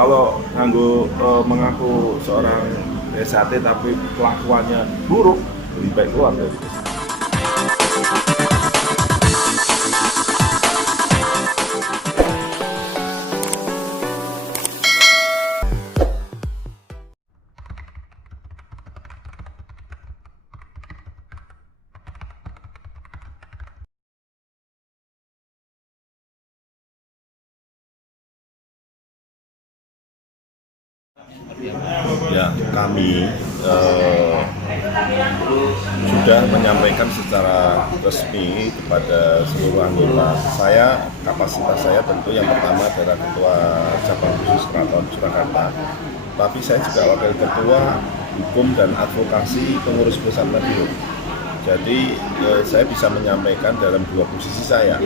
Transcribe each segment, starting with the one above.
Kalau mengaku seorang SHT tapi kelakuannya buruk, lebih baik keluar dari itu. Ya, kami sudah menyampaikan secara resmi kepada seluruh anggota. Kapasitas saya tentu yang pertama adalah Ketua Cabang Khusus Keraton Surakarta. Tapi saya juga Wakil Ketua Hukum dan Advokasi Pengurus Pusat Madiun. Jadi saya bisa menyampaikan dalam dua posisi saya.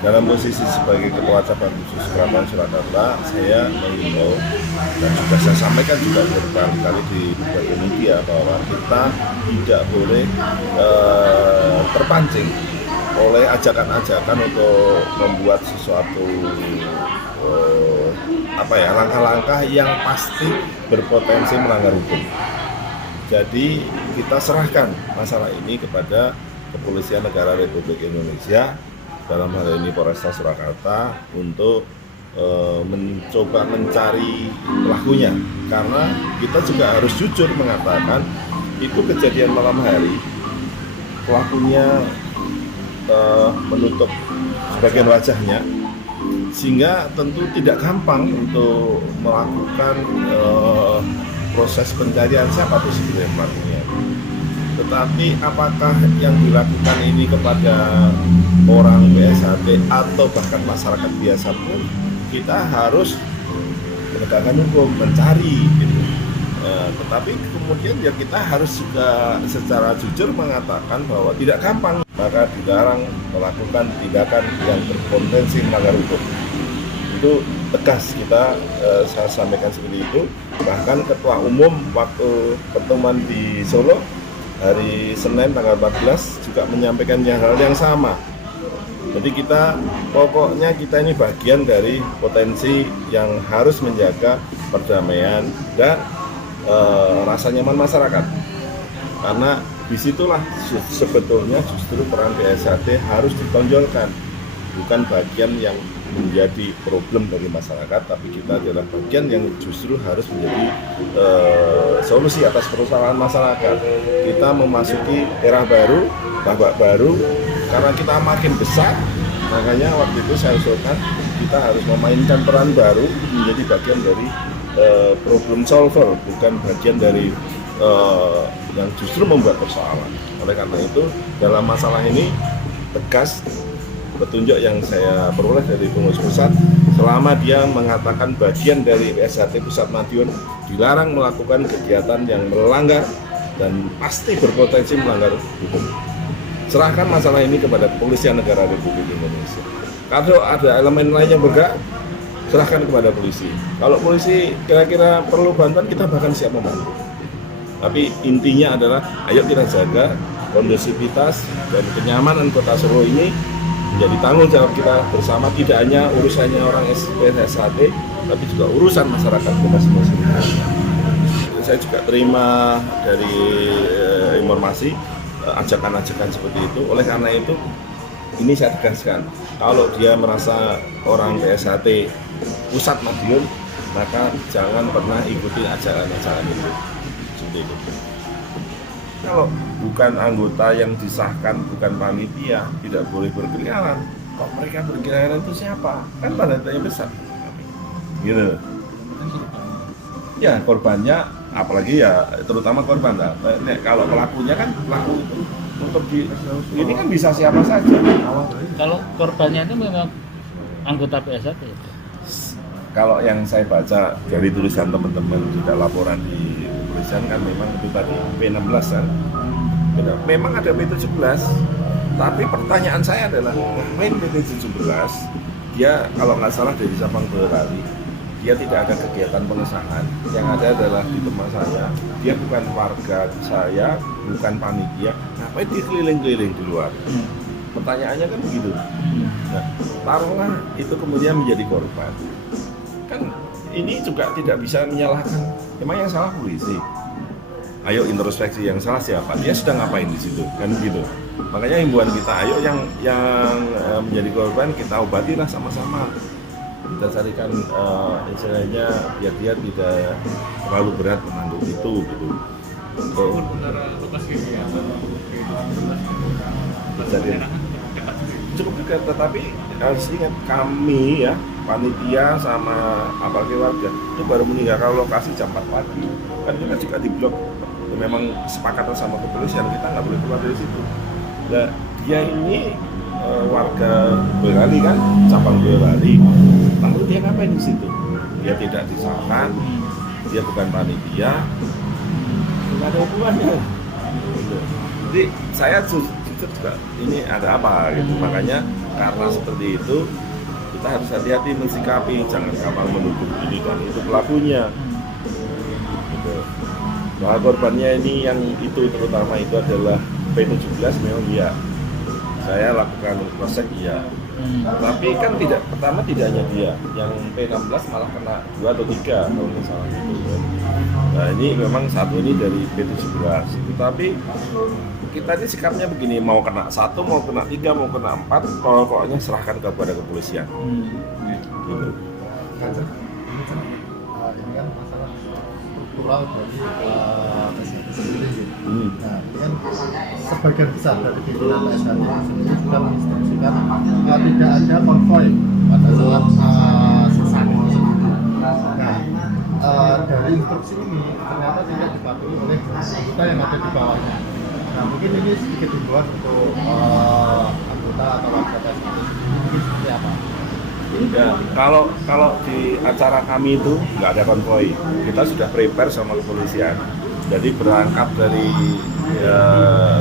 Dalam posisi sebagai Ketua Cabang Khusus Keraton Surakarta, saya mengimbau dan juga saya sampaikan juga berkali-kali di berbagai media bahwa kita tidak boleh terpancing oleh ajakan-ajakan untuk membuat sesuatu langkah-langkah yang pasti berpotensi melanggar hukum. Jadi kita serahkan masalah ini kepada Kepolisian Negara Republik Indonesia, dalam hal ini Polresta Surakarta, untuk mencoba mencari pelakunya. Karena kita juga harus jujur mengatakan itu kejadian malam hari, pelakunya menutup sebagian wajahnya, sehingga tentu tidak gampang untuk melakukan proses pencarian siapa itu sebenarnya pelakunya. Tetapi apakah yang dilakukan ini kepada orang PSHT atau bahkan masyarakat biasa pun, kita harus menegakkan hukum, mencari gitu. Tetapi kemudian ya kita harus juga secara jujur mengatakan bahwa tidak gampang, maka dilarang melakukan tindakan yang berpotensi melanggar hukum. Itu tegas saya sampaikan seperti itu. Bahkan Ketua Umum waktu pertemuan di Solo hari Senin tanggal 14 juga menyampaikan hal yang sama. Jadi pokoknya kita ini bagian dari potensi yang harus menjaga perdamaian dan rasa nyaman masyarakat. Karena disitulah sebetulnya justru peran BSHT harus ditonjolkan, bukan bagian yang menjadi problem bagi masyarakat, tapi kita adalah bagian yang justru harus menjadi solusi atas persoalan masyarakat. Kita memasuki era baru, babak baru, karena kita makin besar, makanya waktu itu saya usulkan kita harus memainkan peran baru menjadi bagian dari problem solver, bukan bagian dari yang justru membuat persoalan. Oleh karena itu, dalam masalah ini tegas petunjuk yang saya peroleh dari pengurus pusat, selama dia mengatakan bagian dari SHT Pusat Madiun dilarang melakukan kegiatan yang melanggar dan pasti berpotensi melanggar hukum. Serahkan masalah ini kepada Kepolisian Negara Republik Indonesia. Kalau ada elemen lain yang bergerak, serahkan kepada polisi. Kalau polisi kira-kira perlu bantuan, kita bahkan siap membantu. Tapi intinya adalah ayo kita jaga kondusivitas dan kenyamanan Kota Solo ini menjadi tanggung jawab kita bersama, tidak hanya urusannya orang SHT, tapi juga urusan masyarakat kita semua. Saya juga terima dari informasi ajakan-ajakan seperti itu. Oleh karena itu, ini saya tegaskan, kalau dia merasa orang PSHT Pusat Madiun, maka jangan pernah ikuti ajakan-ajakan itu. Seperti itu. Kalau bukan anggota yang disahkan, bukan panitia, tidak boleh berkeliaran. Kok mereka berkeliaran itu siapa? Kan tanda tanya besar. Gitu. Ya, korbannya, apalagi ya terutama korban. Kalau pelakunya kan pelaku itu untuk ini kan bisa siapa saja. Kalau korbannya itu memang anggota PSHT. Kalau yang saya baca dari tulisan teman-teman juga laporan di kepolisian kan memang itu tadi P16 kan. Memang ada P17, tapi pertanyaan saya adalah main P17 dia kalau nggak salah dari Sabang Boyolali, dia tidak ada kegiatan pengesahan. Yang ada adalah di tempat saya, dia bukan warga saya, bukan panitia, ngapain dia keliling-keliling di luar? Pertanyaannya kan begitu. Nah, taruhlah itu kemudian menjadi korban. Kan ini juga tidak bisa menyalahkan. Emang yang salah polisi. Ayo introspeksi, yang salah siapa? Dia sedang ngapain di situ? Kan gitu. Makanya himbauan kita, ayo yang menjadi korban kita obatilah sama-sama. Kita carikan istilahnya biar dia tidak terlalu berat menanggung itu gitu. Untuk cukup dekat, tetapi harus ingat kami ya panitia sama apalagi warga itu baru meninggalkan lokasi jam 4 pagi. Kan kita juga di blok, memang kesepakatan sama kepolisian kita nggak boleh keluar dari situ. Nah, dia ini warga Boyolali kan, cabang Boyolali. Lalu dia ngapain di situ? Dia tidak disahkan, dia bukan panitia, nggak ada hubungannya. Gitu. Jadi saya jujur juga ini ada apa gitu. Makanya karena seperti itu kita harus hati-hati mensikapi, jangan gampang menuduh ini dan itu pelakunya. Gitu. Bahwa korbannya ini yang itu terutama itu adalah P17 memang iya. Saya lakukan cross-check iya. Tapi kan pertama tidak hanya dia, yang P16 malah kena 2 atau 3 kalau nggak salah gitu. Nah ini memang satu ini dari P17. Tapi kita ini sikapnya begini, mau kena 1, mau kena 3, mau kena 4, pokoknya serahkan kepada kepolisian. Gitu. Ini kan masalah struktural dari PSHT sendiri. Nah, ini kan sebagian besar dari pimpinan PSHT sendiri sudah menginstruksikan tidak ada konvoy pada saat sesar ini sendiri. Nah, dari instruksi ini ternyata tidak dipatuhi oleh anggota yang ada di bawahnya. Nah, mungkin ini sedikit himbauan untuk anggota atau warga PSHT mungkin seperti apa? Ya, kalau di acara kami itu nggak ada konvoy, kita sudah prepare sama kepolisian. Jadi berangkat dari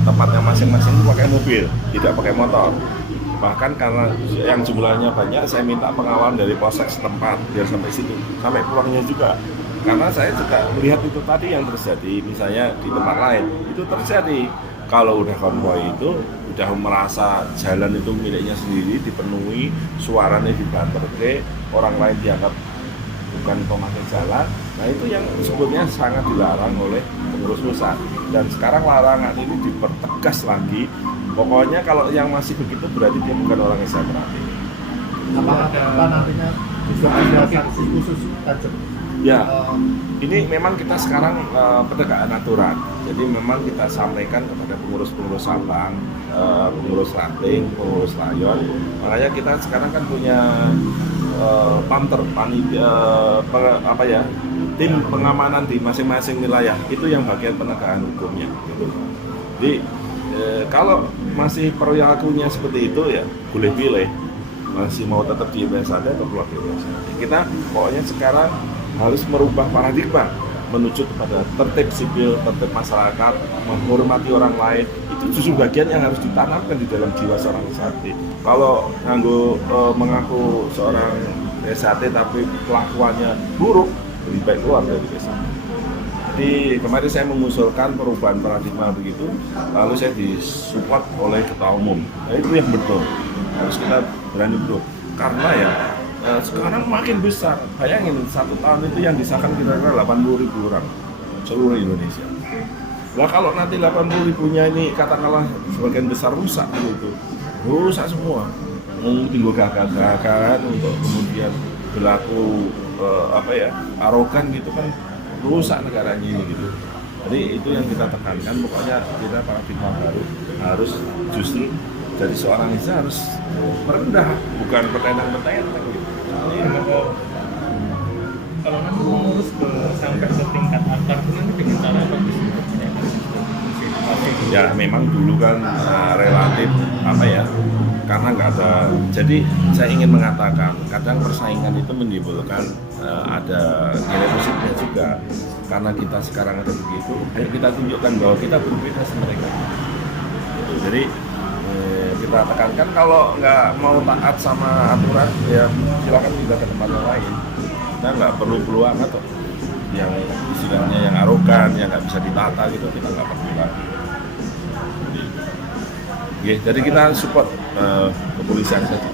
tempatnya masing-masing pakai mobil, tidak pakai motor. Bahkan karena yang jumlahnya banyak, saya minta pengawalan dari polsek setempat biar sampai situ, sampai pulangnya juga. Karena saya juga melihat itu tadi yang terjadi, misalnya di tempat lain itu terjadi. Kalau udah konvoy itu udah merasa jalan itu miliknya sendiri, dipenuhi, suaranya dibanter ke orang lain dianggap bukan pemakai jalan. Nah itu yang sebetulnya sangat dilarang oleh pengurus pusat. Dan sekarang larangan ini dipertegas lagi. Pokoknya kalau yang masih begitu berarti dia bukan orang Islam. Apa nantinya juga ada sanksi khusus tajam? Ya, ini memang kita sekarang penegakan aturan. Jadi memang kita sampaikan kepada pengurus-pengurus Sabang, pengurus Ranting, pengurus Layon. Makanya kita sekarang kan punya pamter, tim pengamanan di masing-masing wilayah. Itu yang bagian penegakan hukumnya. Gitu. Jadi kalau masih perilakunya seperti itu ya boleh pilih. Masih mau tetap di PSHT atau keluar dari PSHT. Kita pokoknya sekarang harus merubah paradigma menuju kepada tertib sipil, tertib masyarakat, menghormati orang lain. Itu justru bagian yang harus ditanamkan di dalam jiwa seorang PSHT. Kalau mengaku seorang PSHT tapi kelakuannya buruk, lebih baik keluar dari PSHT. Jadi kemarin saya mengusulkan perubahan paradigma begitu, lalu saya disupport oleh ketua umum. Nah, itu yang betul. Harus kita berani bro. Karena ya sekarang makin besar. Bayangin 1 tahun itu yang disahkan kira-kira 80.000 orang seluruh Indonesia. Nah kalau nanti 80.000-nya ini katakanlah sebagian besar rusak gitu, rusak semua. Tinggal gagah-gagahan untuk kemudian berlaku arogan gitu kan, rusak negaranya ini gitu. Jadi itu yang kita tekankan. Pokoknya kita paradigma baru harus justru jadi seorang Islam harus merendah, bukan bertentang-tentang gitu. Kalau nanti mengurus sampai ke tingkat akar itu nanti dengan cara apa sih? Ya memang dulu kan relatif karena nggak ada. Jadi saya ingin mengatakan kadang persaingan itu menimbulkan ada nilai positifnya juga. Karena kita sekarang ada begitu, ayo kita tunjukkan bahwa kita berbeda sama mereka. Jadi kita tekankan kalau nggak mau taat sama aturan ya silakan pindah ke tempat yang lain. Kita nggak perlu amat kok yang istilahnya yang arogan, yang nggak bisa ditata gitu, kita nggak perlu lagi. Jadi kita support kepolisian saja.